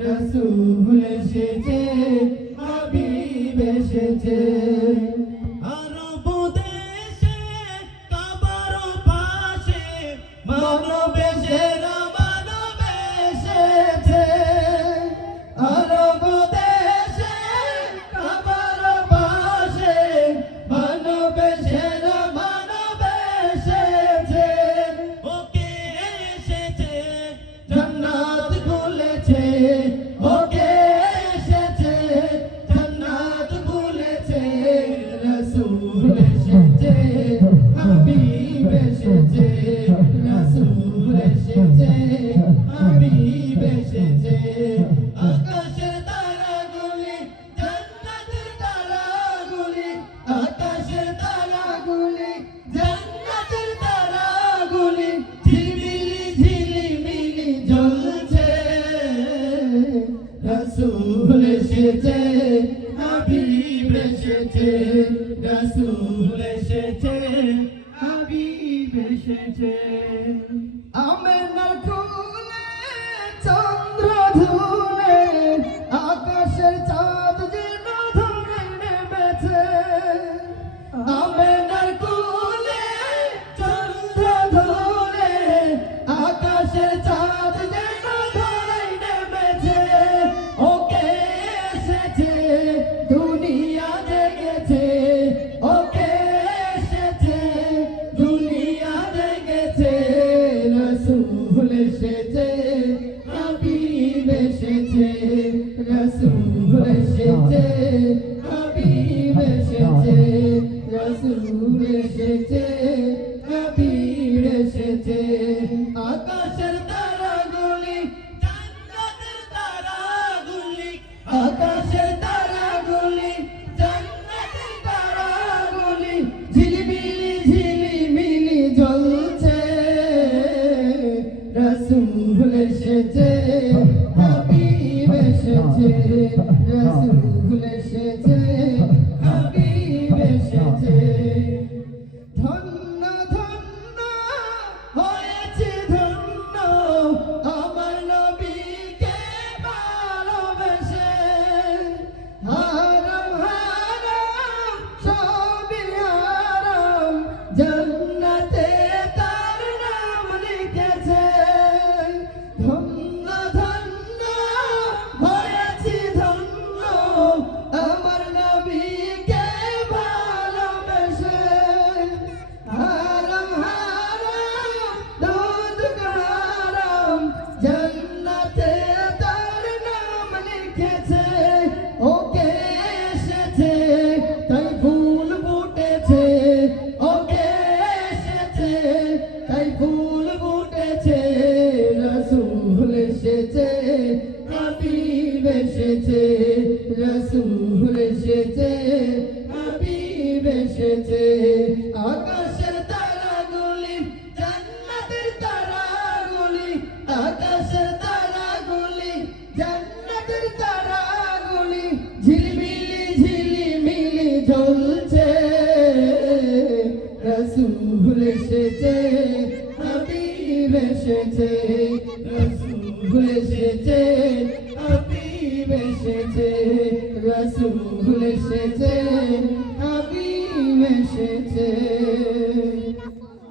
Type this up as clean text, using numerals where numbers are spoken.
রসূল এসেছে হাবিব এসেছে আরব দেশে কাবার পাশে মানব সেরা মানব এসেছে আরব দেশে কাবার পাশে মানব সেরা মানব এসেছে ওকে এসেছে জান্নাত খুলেছে ওকে এসেছে জান্নাত খুলেছে রসূল এসেছে হাবিব এসেছে রসূল এসেছে হাবিব এসেছে আকাশের তারাগুলি জান্নাতের তারাগুলি আকাশের তারাগুলি জান্নাতের তারাগুলি ঝিলিমিলি ঝিলিমিলি জ্বলছে রসূল এসেছে হাবিব এসেছে রসূল এসেছে হাবিব এসেছে আমেনার কোলে চন্দ্র ধুলে আকাশের চাঁদ যেন ধরে নেমেছে আমেনার কোলে চন্দ্র ধুলে আকাশের চাঁদ যেন ধরে নেমেছে ওকে এসেছে দুনিয়া জেগেছে ওকে এসেছে দুনিয়া জেগেছে রসূল এসেছে হাবিব এসেছে রসূল এসেছে হাবিব এসেছে রসূল এসেছে হাবিব এসেছে আকাশের তারাগুলি জান্নাতের তারাগুলি আকাশের তারাগুলি জান্নাতের তারাগুলি ঝিলিমিলি ঝিলিমিলি জ্বলছে রসূল এসেছে হাবিব এসেছে রসূল এসেছে হাবিব এসেছে ধন্য ধন্য হয়েছে ধন্য আমার নবীকে ভালোবেসে হারাম হারাম সবই হারাম জান্নাতে তার নাম লিখেছে ধন্য ধন্য হয়েছি ধন্য আমার নবীকে ভালোবেসে হারাম হারাম দুধ হারাম জান্নাতে তার নাম লিখেছে ওকে এসেছে তাই ফুল ফুটেছে ওকে এসেছে তাই ফুল ফুটেছে রসূল এসেছে হাবিব এসেছে রসূল এসেছে হাবিব এসেছে আকাশের তারাগুলি জান্নাতের তারাগুলি আকাশের তারাগুলি জান্নাতের তারাগুলি ঝিলিমিলি ঝিলিমিলি জ্বলছে রসূল এসেছে হাবিব এসেছে রসূল এসেছে হাবিব এসেছে